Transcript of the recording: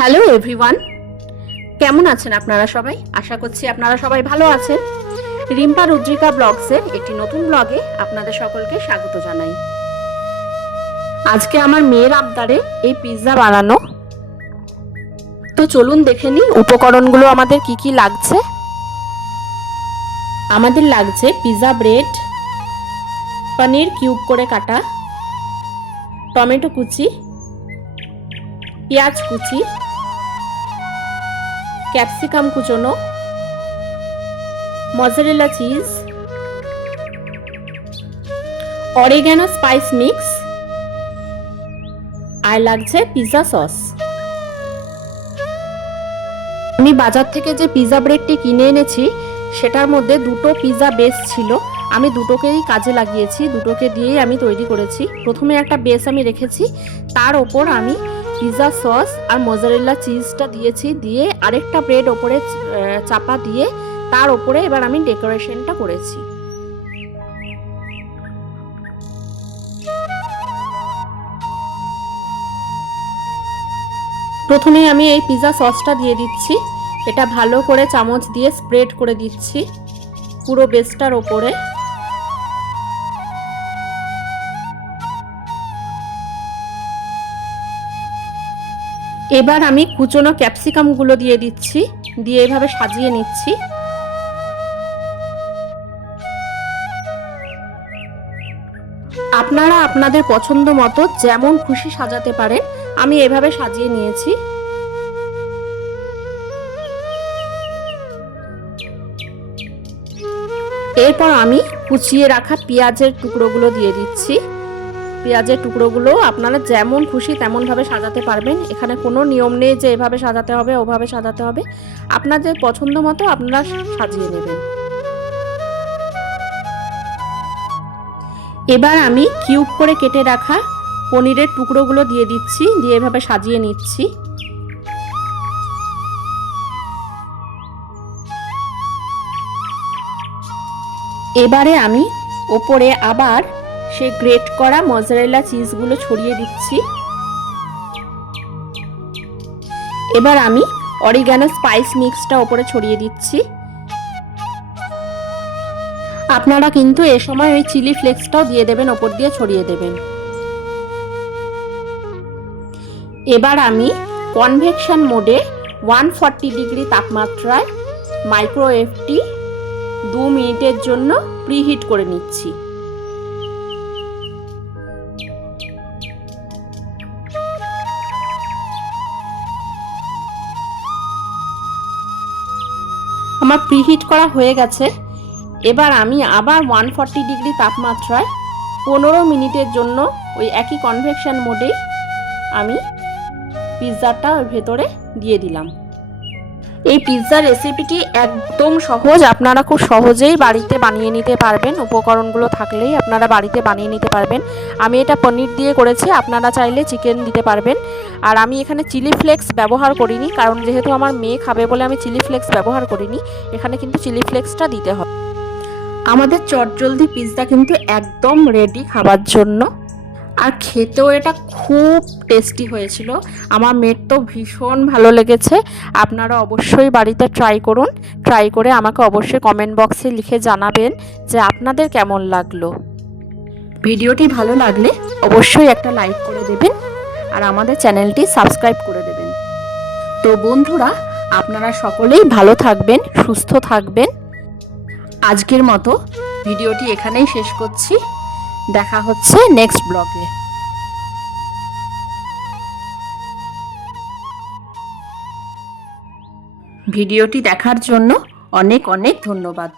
Hello everyone, কেমন আছেন আপনারা সবাই? আশা করছি আপনারা সবাই ভালো আছেন। রিম্পা রুদ্রিকা ব্লগসের একটি নতুন ব্লগে আপনাদের সকলকে স্বাগত জানাই। আজকে আমার মেয়ের আবদারে এই পিৎজা বানানো। তো চলুন দেখে নিই উপকরণগুলো আমাদের কি কি লাগছে। আমাদের লাগছে পিৎজা ব্রেড, পনির কিউব করে কাটা, টমেটো কুচি, পেঁয়াজ কুচি, ক্যাপসিকাম কুচোনো, mozzarella cheese, oregano spice mix, আর লাগছে পিৎজা সস। আমি বাজার থেকে যে পিৎজা ব্রেডটি কিনে এনেছি সেটার মধ্যে দুটো পিৎজা বেস ছিল। আমি দুটোকেই কাজে লাগিয়েছি, দুটোকে দিয়েই আমি তৈরি করেছি। প্রথমে একটা বেস আমি রেখেছি, তার ওপর আমি পিৎজা সস আর মজারেলা চিজটা দিয়েছি, দিয়ে আরেকটা ব্রেড ওপরে চাপা দিয়ে তার ওপরে এবার আমি ডেকোরেশনটা করেছি। প্রথমে আমি এই পিৎজা সসটা দিয়ে দিচ্ছি, এটা ভালো করে চামচ দিয়ে স্প্রেড করে দিচ্ছি পুরো বেসটার ওপরে। এবার আমি কুচনো ক্যাপসিকামগুলো দিয়ে দিচ্ছি, দিয়ে এভাবে সাজিয়ে নিচ্ছি। আপনারা আপনাদের পছন্দ মতো যেমন খুশি সাজাতে পারেন, আমি এভাবে সাজিয়ে নিয়েছি। এরপর আমি কুচিয়ে রাখা পেঁয়াজের টুকরোগুলো দিয়ে দিচ্ছি। পেঁয়াজের টুকরোগুলো আপনারা যেমন খুশি তেমনভাবে সাজাতে পারবেন, এখানে কোনো নিয়ম নেই যে এভাবে সাজাতে হবে ওভাবে সাজাতে হবে, আপনাদের পছন্দ মতো আপনারা সাজিয়ে নেবেন। এবার আমি কিউব করে কেটে রাখা পনিরের টুকরোগুলো দিয়ে দিচ্ছি, দিয়ে এভাবে সাজিয়ে নিচ্ছি। এবারে আমি ওপরে আবার সে গ্রেট করা মজারেলা চিজগুলো ছড়িয়ে দিচ্ছি। এবার আমি অরিগ্যানো স্পাইস মিক্সটা ওপরে ছড়িয়ে দিচ্ছি। আপনারা কিন্তু এ সময় ওই চিলি ফ্লেক্সটাও দিয়ে দেবেন, ওপর দিয়ে ছড়িয়ে দেবেন। এবার আমি কনভেকশন মোডে 140 ডিগ্রি তাপমাত্রায় মাইক্রোওয়েভটি 2 মিনিটের জন্য প্রিহিট করে নিচ্ছি। আমার প্রিহিট করা হয়ে গেছে। এবার আমি আবার 140 ডিগ্রি তাপমাত্রায় 15 মিনিটের জন্য ওই একই কনভেকশন মোডেই আমি পিৎজাটা ওর ভেতরে দিয়ে দিলাম। এই পিৎজার রেসিপিটি একদম সহজ, আপনারা খুব সহজেই বাড়িতে বানিয়ে নিতে পারবেন। উপকরণগুলো থাকলেই আপনারা বাড়িতে বানিয়ে নিতে পারবেন। আমি এটা পনির দিয়ে করেছি, আপনারা চাইলে চিকেন দিতে পারবেন। আর আমি এখানে চিলি ফ্লেক্স ব্যবহার করিনি, কারণ যেহেতু আমার মেয়ে খাবে বলে আমি চিলি ফ্লেক্স ব্যবহার করিনি। এখানে কিন্তু চিলি ফ্লেক্সটা দিতে হবে। আমাদের চটজলদি পিৎজা কিন্তু একদম রেডি খাবার জন্য, আর খেতেও এটা খুব টেস্টি হয়েছিল। আমার মেয়ের তো ভীষণ ভালো লেগেছে। আপনারা অবশ্যই বাড়িতে ট্রাই করুন, ট্রাই করে আমাকে অবশ্যই কমেন্ট বক্সে লিখে জানাবেন যে আপনাদের কেমন লাগলো। ভিডিওটি ভালো লাগলে অবশ্যই একটা লাইক করে দেবেন আর আমাদের চ্যানেলটি সাবস্ক্রাইব করে দেবেন। তো বন্ধুরা, আপনারা সকলেই ভালো থাকবেন, সুস্থ থাকবেন। আজকের মতো ভিডিওটি এখানেই শেষ করছি। দেখা হচ্ছে নেক্সট ব্লগে। ভিডিওটি দেখার জন্য অনেক অনেক ধন্যবাদ।